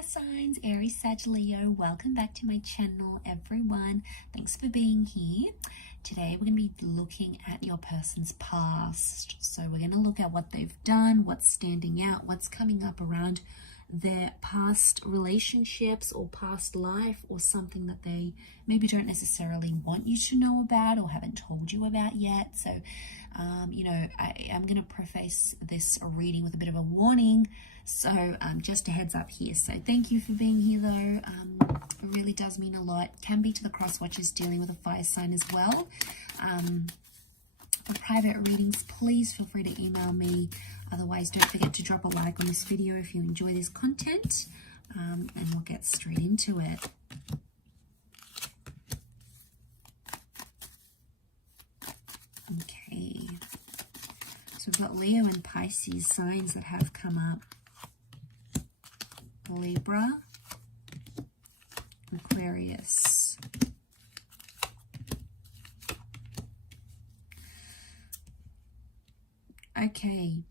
fire signs, Aries, Sag, Leo. Welcome back to my channel, everyone. Thanks for being here. Today we're going to be looking at your person's past. So we're going to look at what they've done, what's standing out, what's coming up around their past relationships or past life, or something that they maybe don't necessarily want you to know about or haven't told you about yet. So I'm going to preface this reading with a bit of a warning, so just a heads up here. So thank you for being here though. It really does mean a lot. Can be to the cross watchers dealing with a fire sign as well. For private readings, please feel free to email me. Otherwise, don't forget to drop a like on this video if you enjoy this content, and we'll get straight into it. Okay, so we've got Leo and Pisces signs that have come up. Libra, Aquarius. Okay,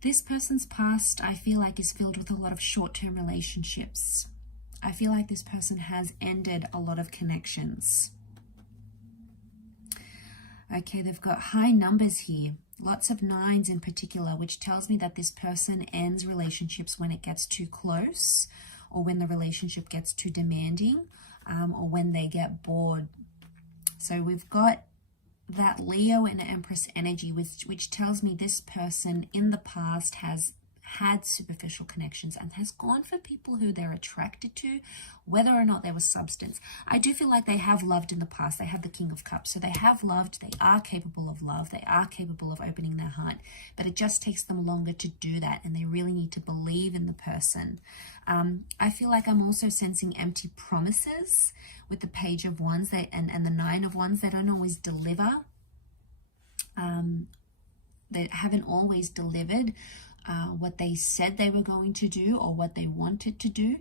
this person's past, I feel like, is filled with a lot of short-term relationships. I feel like this person has ended a lot of connections. Okay, they've got high numbers here, lots of nines in particular, which tells me that this person ends relationships when it gets too close, or when the relationship gets too demanding, or when they get bored. So we've got that Leo and Empress energy, which tells me this person in the past has had superficial connections and has gone for people who they're attracted to, whether or not there was substance. I do feel like they have loved in the past. They have the King of Cups, so they have loved, they are capable of love, they are capable of opening their heart, but it just takes them longer to do that, and they really need to believe in the person. I feel like I'm also sensing empty promises with the Page of Wands and the Nine of Wands. They don't always deliver. They haven't always delivered what they said they were going to do or what they wanted to do.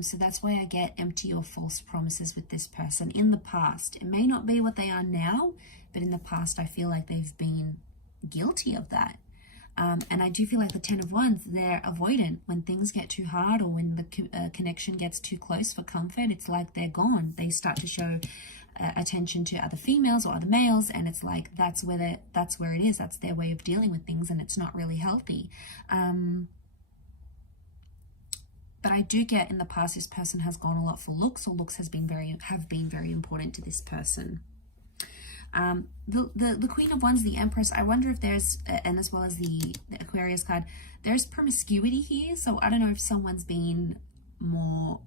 So that's why I get empty or false promises with this person in the past. It may not be what they are now, but in the past I feel like they've been guilty of that. And I do feel like the Ten of Wands, they're avoidant. When things get too hard, or when the connection gets too close for comfort, it's like they're gone. They start to show attention to other females or other males, and it's like that's where it is. That's their way of dealing with things, and it's not really healthy. But I do get in the past this person has gone a lot for looks, or looks have been very important to this person. The Queen of Wands, the Empress, I wonder if there's, and as well as the Aquarius card, there's promiscuity here. So I don't know if someone's been more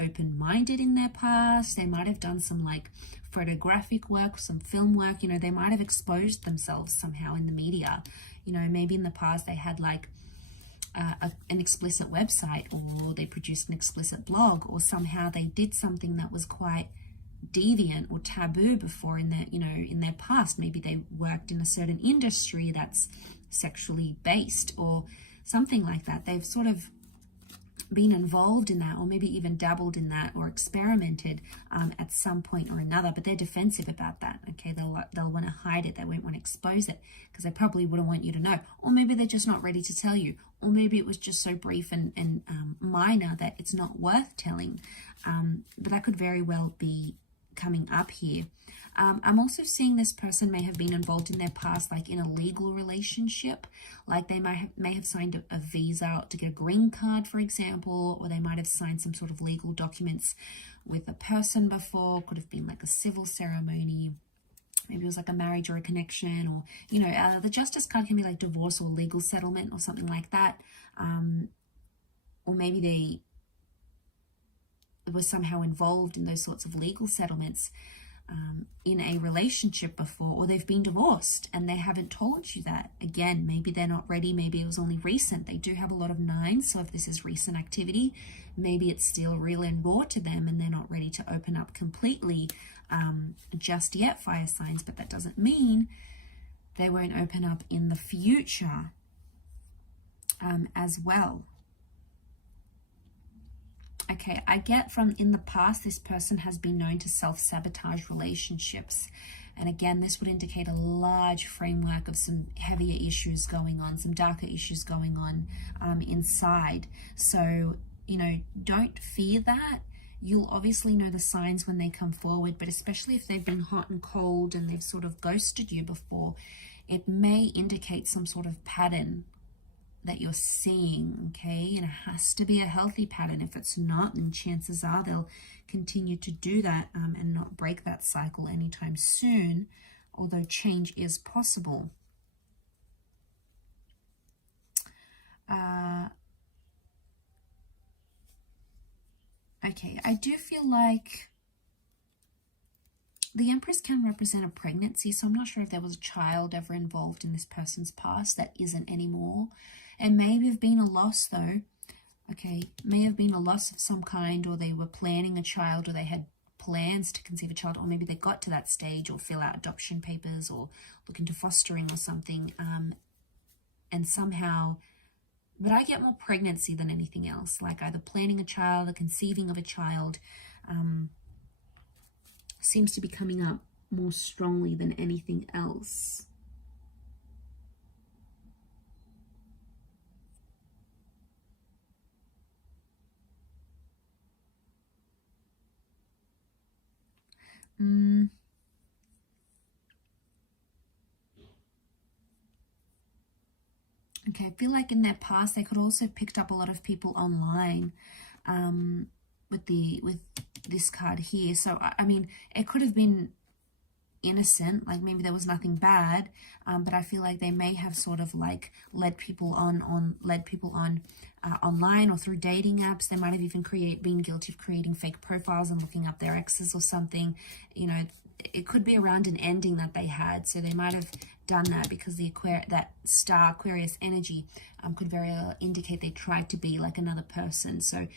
open-minded in their past. They might have done some like photographic work, some film work, they might have exposed themselves somehow in the media. Maybe in the past they had like an explicit website, or they produced an explicit blog, or somehow they did something that was quite deviant or taboo before in their past. Maybe they worked in a certain industry that's sexually based or something like that. They've sort of been involved in that, or maybe even dabbled in that, or experimented at some point or another, but they're defensive about that. Okay, they'll want to hide it. They won't want to expose it because they probably wouldn't want you to know, or maybe they're just not ready to tell you, or maybe it was just so brief and minor that it's not worth telling. But that could very well be coming up here. I'm also seeing this person may have been involved in their past, like in a legal relationship, like they may have signed a visa to get a green card, for example, or they might have signed some sort of legal documents with a person before. Could have been like a civil ceremony. Maybe it was like a marriage or a connection, or the Justice card can be like divorce or legal settlement or something like that. Or maybe they were somehow involved in those sorts of legal settlements in a relationship before, or they've been divorced and they haven't told you that. Again, maybe they're not ready. Maybe it was only recent. They do have a lot of nines, so if this is recent activity, maybe it's still real and raw to them and they're not ready to open up completely just yet, fire signs. But that doesn't mean they won't open up in the future as well. Okay, I get from in the past, this person has been known to self-sabotage relationships. And again, this would indicate a large framework of some heavier issues going on, some darker issues going on inside. So, you know, don't fear that. You'll obviously know the signs when they come forward, but especially if they've been hot and cold and they've sort of ghosted you before, it may indicate some sort of pattern that you're seeing, okay? And it has to be a healthy pattern. If it's not, then chances are they'll continue to do that and not break that cycle anytime soon, although change is possible. Okay, I do feel like the Empress can represent a pregnancy, so I'm not sure if there was a child ever involved in this person's past that isn't anymore. It may have been a loss though. Okay, may have been a loss of some kind, or they were planning a child, or they had plans to conceive a child, or maybe they got to that stage, or fill out adoption papers, or look into fostering or something, and somehow, but I get more pregnancy than anything else, like either planning a child or conceiving of a child, seems to be coming up more strongly than anything else. Okay, I feel like in their past they could also have picked up a lot of people online with this card here. So I mean, it could have been innocent, like maybe there was nothing bad, but I feel like they may have sort of like led people on online or through dating apps. They might have even been guilty of creating fake profiles and looking up their exes or something. You know, it could be around an ending that they had, so they might have done that because that star Aquarius energy could very well indicate they tried to be like another person. So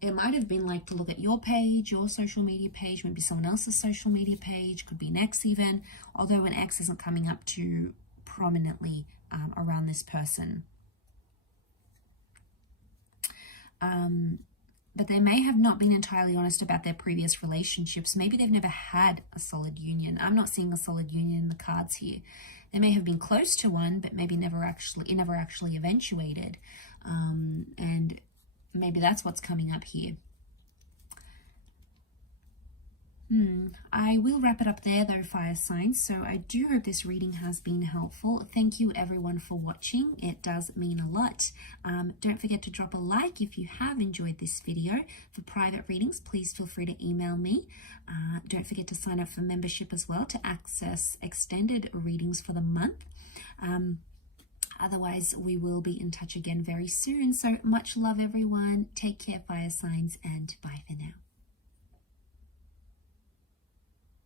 it might have been like to look at your page, your social media page, maybe someone else's social media page, could be an ex even, although an ex isn't coming up too prominently around this person. But they may have not been entirely honest about their previous relationships. Maybe they've never had a solid union. I'm not seeing a solid union in the cards here. They may have been close to one, but maybe it never actually eventuated. And maybe that's what's coming up here. I will wrap it up there though, fire signs. So I do hope this reading has been helpful. Thank you everyone for watching. It does mean a lot. Don't forget to drop a like if you have enjoyed this video. For private readings, please feel free to email me. Don't forget to sign up for membership as well to access extended readings for the month. Otherwise, we will be in touch again very soon. So much love everyone. Take care, fire signs, and bye for now.